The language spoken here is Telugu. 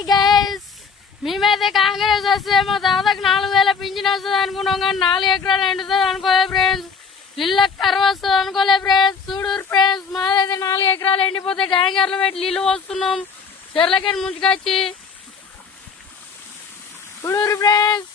హాయ్ గైస్, మేమైతే కాంగ్రెస్ వస్తే మా దాదాపు 4000 పింఛన్ వస్తుంది అనుకున్నాం, కానీ 4 ఎకరాలు ఎండుతుంది అనుకోలే ఫ్రెండ్స్. నీళ్ళకి కరువు వస్తుంది అనుకోలే ఫ్రెండ్స్. చూడూరు ఫ్రెండ్స్, మాదైతే 4 ఎకరాలు ఎండిపోతే ట్యాంకర్లు పెట్టి నీళ్ళు వస్తున్నాం చెర్లకెళ్ళి ముంచుకొచ్చి. చూడూరు ఫ్రెండ్స్.